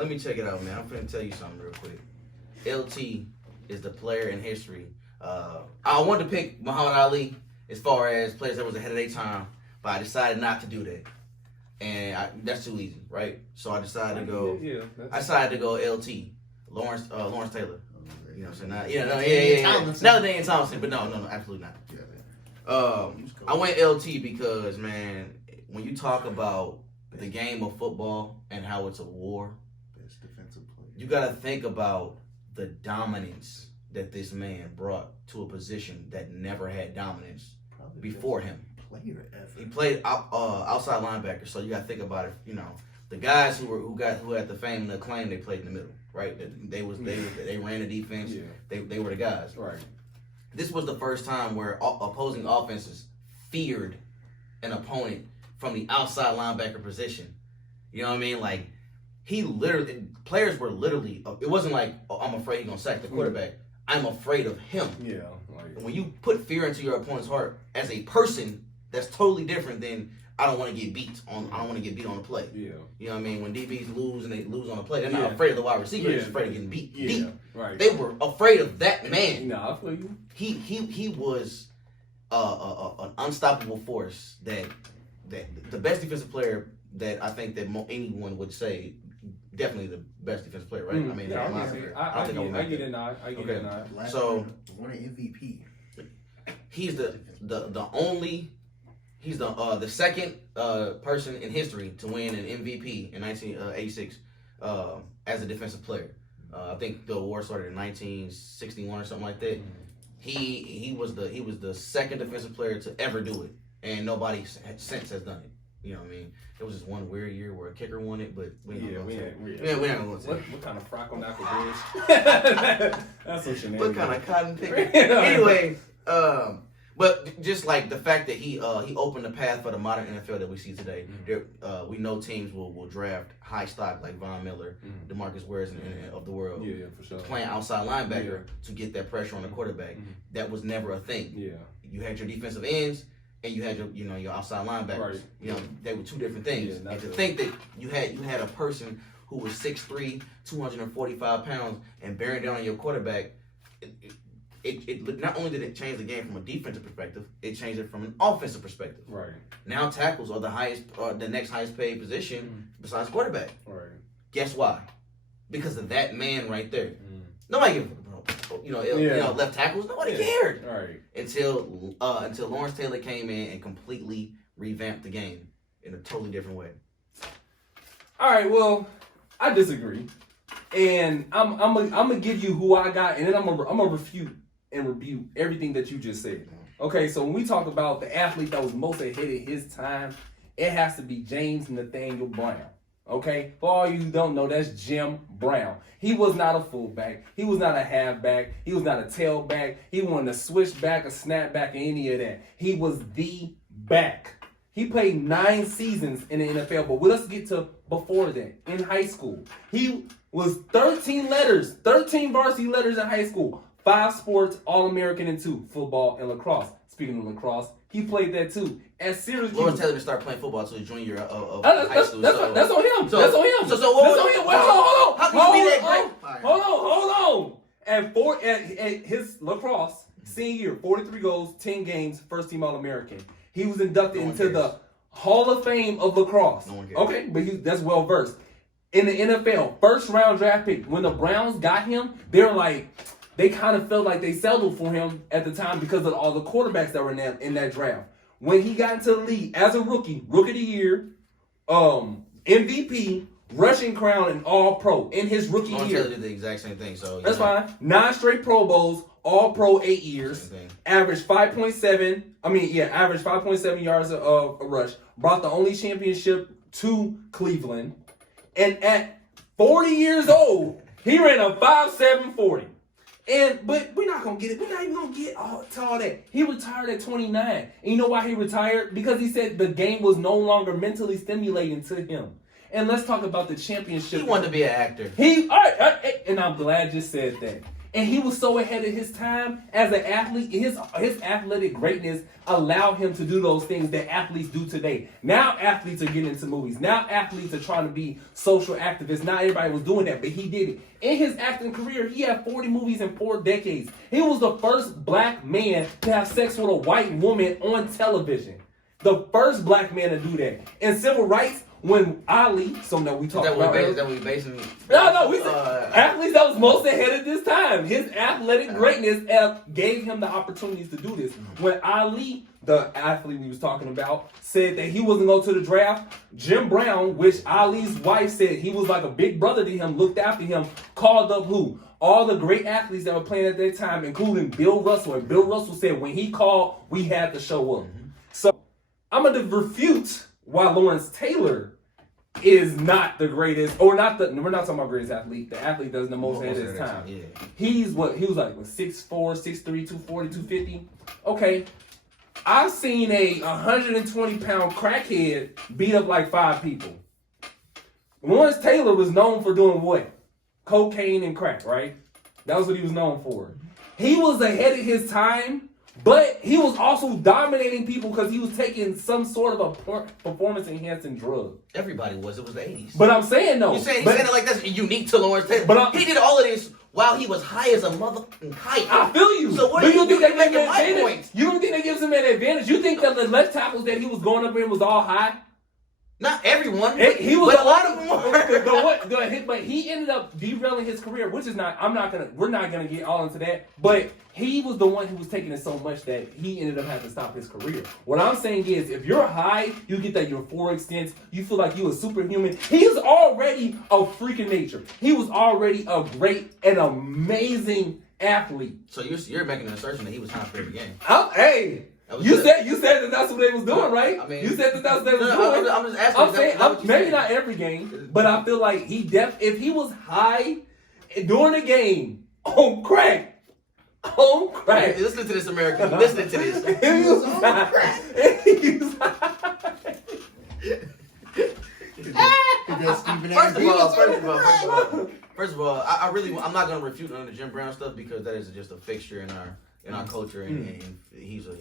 let me check it out, man. I'm finna tell you something real quick. LT is the player in history. I wanted to pick Muhammad Ali as far as players that was ahead of their time, but I decided not to do that. And that's too easy, right? So I decided to go. I decided to go LT, Lawrence Taylor. You know what I'm saying? Yeah. Another Daniel Thompson, but no, absolutely not. I went LT because, man, when you talk about the game of football and how it's a war, best defensive player, you got to think about the dominance that this man brought to a position that never had dominance before him. Player ever. He played outside linebacker, so you got to think about it. You know, the guys who had the fame and the acclaim, they played in the middle, right? They ran the defense. Yeah. They were the guys. Right. This was the first time where opposing offenses feared an opponent from the outside linebacker position. You know what I mean? Like, players were literally, it wasn't like, oh, I'm afraid he's going to sack the quarterback. I'm afraid of him. Yeah. When you put fear into your opponent's heart as a person, that's totally different than I don't want to get beat on the play. Yeah. You know what I mean? When DBs lose and they lose on the play, they're not afraid of the wide receiver. They're just afraid of getting beat. Yeah. Right. They were afraid of that man. Nah, I feel you. He was an unstoppable force that the best defensive player that I think that anyone would say, definitely the best defensive player, right? I mean, I get it now. I get it now. So won an MVP. He's the second person in history to win an MVP in 1986 as a defensive player. I think the award started in 1961 or something like that. He was the second defensive player to ever do it, and nobody since has done it. You know what I mean? It was just one weird year where a kicker won it, but we not gonna What kind of frock on that for Bush? That's some shenanigans. What kind of cotton picker? Anyway, but just like the fact that he opened the path for the modern NFL that we see today. We know teams will draft high stock like Von Miller, DeMarcus Ware of the world, for sure, playing outside linebacker to get that pressure on the quarterback. That was never a thing. Yeah, you had your defensive ends and you had your outside linebackers. Right. You know, they were two different things. And to think that you had a person who was 6'3", 245 pounds and bearing down on your quarterback. It not only did it change the game from a defensive perspective, it changed it from an offensive perspective. Right. Now tackles are the next highest paid position besides quarterback. Right. Guess why? Because of that man right there. Nobody gave left tackles. Nobody cared. Right. Until Lawrence Taylor came in and completely revamped the game in a totally different way. All right. Well, I disagree, and I'm gonna give you who I got, and then I'm gonna refute and rebuke everything that you just said. Okay, so when we talk about the athlete that was most ahead of his time, it has to be James Nathaniel Brown. Okay, for all you who don't know, that's Jim Brown. He was not a fullback. He was not a halfback. He was not a tailback. He wasn't a switchback, a snapback, or any of that. He was the back. He played 9 seasons in the NFL, but let's get to before that, in high school. He was 13 varsity letters in high school. 5 sports, All-American in 2, football and lacrosse. Speaking of lacrosse, he played that too. At Syracuse, Lawrence Taylor didn't start playing football until his junior year of high school. That's on him. That's on him. That's on him. Hold on. At his lacrosse senior year, 43 goals, 10 games, first team All-American. He was inducted into the Hall of Fame of lacrosse. No one cares. Okay, but that's well versed. In the NFL, first round draft pick. When the Browns got him, they kind of felt like they settled for him at the time because of all the quarterbacks that were in that draft. When he got into the league as a rookie of the year, MVP, rushing crown, and All-Pro in his rookie Lawrence year. Taylor did the exact same thing, so that's fine. 9 straight Pro Bowls, All-Pro 8 years, averaged 5.7 yards a rush, brought the only championship to Cleveland, and at 40 years old, he ran a 5.7 40. But we're not gonna get it. We're not even gonna get to all that. He retired at 29. And you know why he retired? Because he said the game was no longer mentally stimulating to him. And let's talk about the championship. He wanted to be an actor. And I'm glad you said that. And he was so ahead of his time as an athlete. His athletic greatness allowed him to do those things that athletes do today. Now athletes are getting into movies. Now athletes are trying to be social activists. Not everybody was doing that, but he did it. In his acting career, he had 40 movies in 4 decades. He was the first black man to have sex with a white woman on television. The first black man to do that. In civil rights, when Ali, so now we talk about that we basing. we said athletes that was most ahead of this time. His athletic greatness gave him the opportunities to do this. When Ali, the athlete we was talking about, said that he wasn't going to the draft, Jim Brown, which Ali's wife said he was like a big brother to him, looked after him, called up who? All the great athletes that were playing at that time, including Bill Russell. And Bill Russell said when he called, we had to show up. So I'm going to refute why Lawrence Taylor is not the greatest, or not the, we're not talking about greatest athlete. The athlete does the most ahead of his time. Yeah. He's what, he was like, what, 6'4", 6'3", 240, 250? Okay. I've seen a 120-pound crackhead beat up like 5 people. Lawrence Taylor was known for doing what? Cocaine and crack, right? That was what he was known for. He was ahead of his time, but he was also dominating people because he was taking some sort of a performance-enhancing drug. Everybody was. It was the 80s. But I'm saying though. You're saying it like that's unique to Lawrence Taylor. But he did all of this while he was high as a motherfucking kite. I feel you. So what do do you think think that gives him making an my advantage? points? You don't think that gives him an advantage? You think that the left tackles that he was going up in was all high? Not everyone. He was but a lot of them were. But he ended up derailing his career, which is not. We're not gonna get all into that. But he was the one who was taking it so much that he ended up having to stop his career. What I'm saying is, if you're high, you get that euphoric sense. You feel like you're a superhuman. He's already a freak of nature. He was already a great and amazing athlete. So you're making an assertion that he was high for every game. Hey. You said that that's what they was doing, right? I mean, you said that that's what they was doing. I'm just asking. I'm saying maybe not every game, but I feel like if he was high during the game on crack. Listen to this, America. Listen to this. He was on crack. He was high. First of all, I'm not gonna refute none of the Jim Brown stuff because that is just a fixture in our culture, and he's a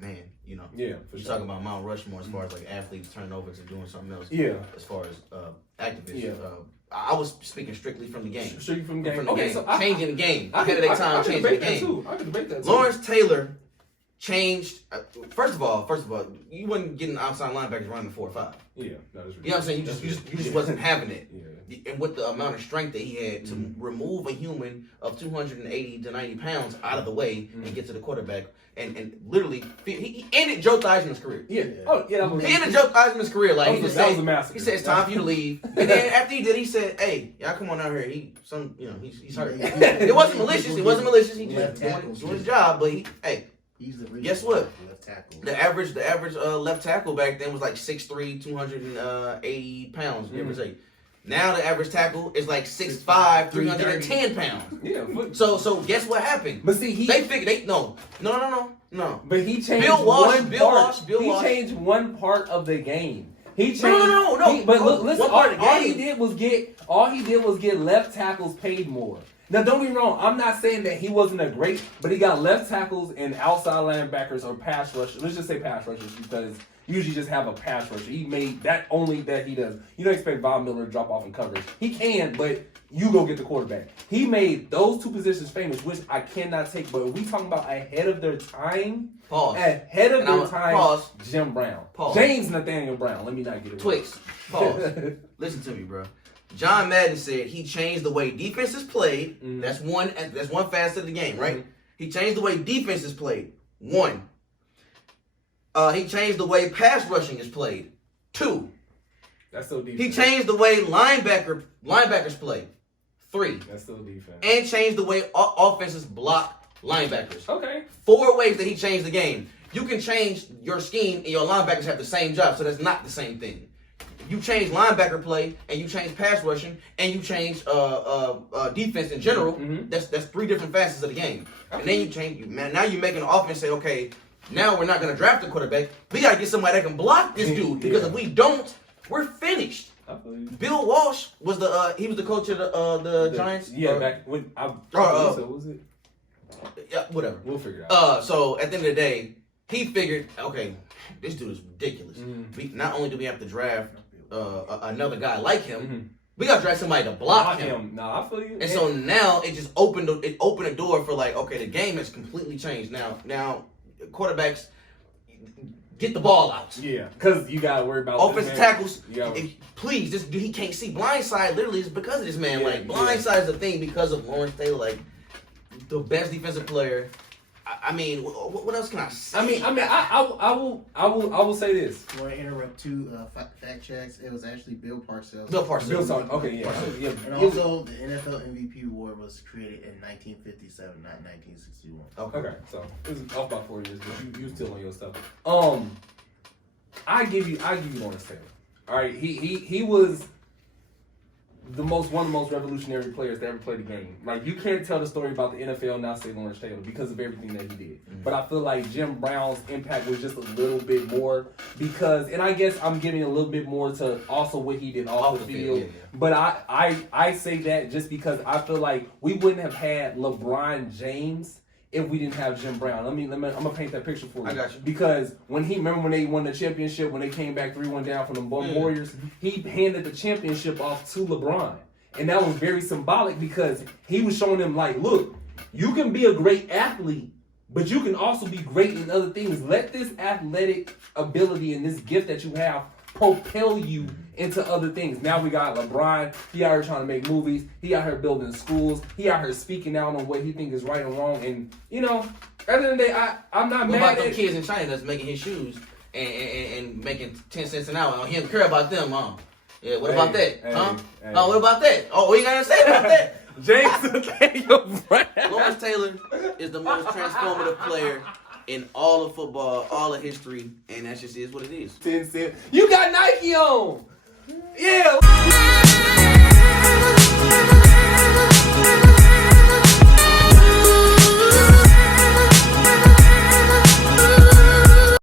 man, you know. Yeah, for You're sure. talking about Mount Rushmore as far as like athletes turning over to doing something else. Yeah. As far as activists. Yeah. I was speaking strictly from the game. Strictly from the game. Okay, So changing the game. Ahead of their time, changing the game. I can debate that too. Lawrence Taylor changed. First of all, you wasn't getting outside linebackers running 4 or 5. Yeah, that is. You know what I'm saying? You just wasn't having it. Yeah. And with the amount of strength that he had to remove a human of 280 to 90 pounds out of the way and get to the quarterback, and literally he ended Joe Theismann's career. Yeah. Oh yeah. He ended Joe Theismann's career. Like that was a massacre. He said it's time for you to leave. And then after he did, he said, "Hey, y'all come on out here." He's hurt. It wasn't malicious. It wasn't malicious. He was doing his job, but he's the guess what? Left tackle. The average left tackle back then was like 6'3", 280 pounds, give or take. Now the average tackle is like 6'5", 310 pounds. Yeah. So guess what happened? But see, they figured no. But he changed Bill Walsh He changed one part of the game. He changed. No. But listen, One part all he did was get left tackles paid more. Now, don't get me wrong. I'm not saying that he wasn't a great, but he got left tackles and outside linebackers or pass rushers. Let's just say pass rushers because you usually just have a pass rusher. He made that only that he does. You don't expect Von Miller to drop off in coverage. He can, but you go get the quarterback. He made those 2 positions famous, which I cannot take. But if we talking about ahead of their time, Jim Brown. Pause. James Nathaniel Brown. Let me not get it Twix. Pause. Listen to me, bro. John Madden said he changed the way defense is played. Mm-hmm. That's one facet of the game, right? Mm-hmm. He changed the way defense is played. 1. He changed the way pass rushing is played. 2. That's still defense. He changed the way linebackers play. 3. That's still defense. And changed the way offenses block linebackers. Okay. 4 ways that he changed the game. You can change your scheme and your linebackers have the same job, so that's not the same thing. You change linebacker play, and you change pass rushing, and you change defense in general. Mm-hmm. That's 3 different facets of the game. And then you change. Now you make an offense say, okay, now we're not going to draft a quarterback. We got to get somebody that can block this dude because if we don't, we're finished. I feel you. Bill Walsh was he was the coach of the Giants. Yeah, Or- back when so was it? yeah, whatever. We'll figure it out. So at the end of the day, he figured, okay, this dude is ridiculous. Not only do we have to draft another guy like him, we got to draft somebody to block him. Nah, I feel you. And so now it just opened a door for like, okay, the game has completely changed. Now quarterbacks get the ball out. Yeah, because you got to worry about Offensive tackles, Yeah. please, this dude, he can't see. Blindside literally is because of this man. Yeah, Like blindside is a thing because of Lawrence Taylor, like the best defensive player. I mean, what else can I say? I will say this. I want to interrupt two fact checks. It was actually Bill Parcells. Bill Parcells. Okay, yeah. Parcells. Yeah. And also, the NFL MVP award was created in 1957, not 1961. Okay. So it was off by 4 years, but you still on your stuff. I give you Lawrence Taylor. All right, he was one of the most revolutionary players to ever play the game. Like, you can't tell the story about the NFL and not say Lawrence Taylor because of everything that he did. Mm-hmm. But I feel like Jim Brown's impact was just a little bit more because, and I guess I'm giving a little bit more to also what he did off the field. Yeah. But I say that just because I feel like we wouldn't have had LeBron James if we didn't have Jim Brown. I'm gonna paint that picture for you. I got you. Because when they won the championship, when they came back 3-1 down from the Warriors, he handed the championship off to LeBron. And that was very symbolic because he was showing them like, look, you can be a great athlete, but you can also be great in other things. Let this athletic ability and this gift that you have propel you into other things. Now we got LeBron. He out here trying to make movies. He out here building schools. He out here speaking out on what he thinks is right and wrong. And, you know, at the end of the day, I'm not What mad about at the kids in China that's making his shoes and making 10 cents an hour? He don't care about them, huh? Yeah, what about that? Huh? Hey. Oh, what about that? Oh, what you gotta say about that? James Daniel Brown. Lawrence Taylor is the most transformative player in all of football, all of history, and that just is what it is. 10 cents. You got Nike on. Yeah.